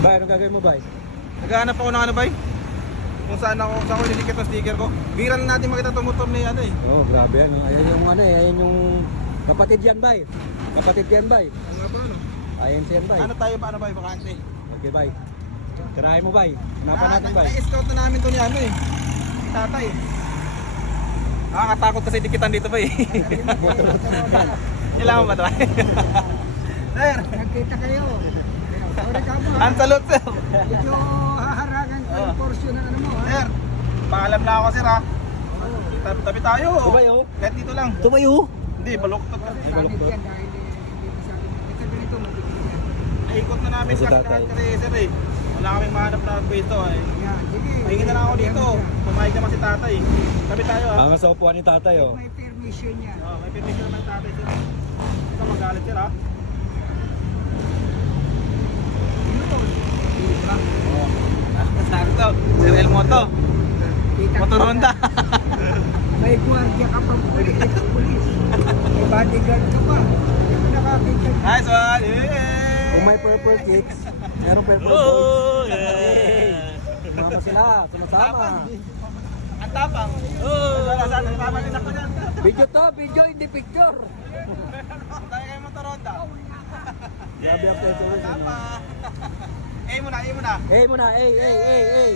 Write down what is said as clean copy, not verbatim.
Bay, anong gagawin mo, Bay? Naghahanap ako ng ano ba? Kung saan ko nilikit ang sticker ko. Bira na natin makita itong motor na ano eh. Oo, grabe yan. Ayan yung ano eh, ayan yung kapatid yan, Bay. Kapatid yan, Bay. Ano nga ba ano? Ayan siya, Bay. Ano tayo ba? Ano ba? Bakante? Okay, Bay. Tirahin mo, Bay. Hanapan natin, Bay. Na-scout na namin to ni ano eh. Si tatay. Nakakatakot kasi dikitan dito ba eh. Kailangan ba ito? Sir! Nagkita kayo. Sorry ka mo. Ang salute sir! Medyo haharangan ko yung portion ng ano mo. Ha? Sir! Paalam na ako sir ha. Tabi tayo. Tumayo. Kahit dito lang. Tumayo. Hindi, baluktot. Sanit yan dahil dito sa akin. Ito ganito mabibigyan. Naikot na namin Si kasi tatay. lahat kasi sir eh. Wala kaming mahanap na pwesto eh. Yan, sige. Pahingi na lang ako dito. Pumayag naman si tatay. Tabi tayo ha. Ang sa upuan ni tatay, oh. May permission yan. Oh, may pipicture naman tatay sir. Ito magalit sir ha. Oh. Sabi to, Sir Elmo to. Motor Honda. May guardia ka pa pulis. May bodyguard ka pa. Hindi mo nakakita. Nice one! Yeah! Kung may purple kicks, meron purple Oh, boys. yeah! Sumama sila, sumasama. Ang tapang! Oh! Tama din ako dyan. Video to, video, hindi picture. Tayo kayo motor Honda. Grabe ang attention. Tama! Eh muna, eh muna. Hey muna, hey.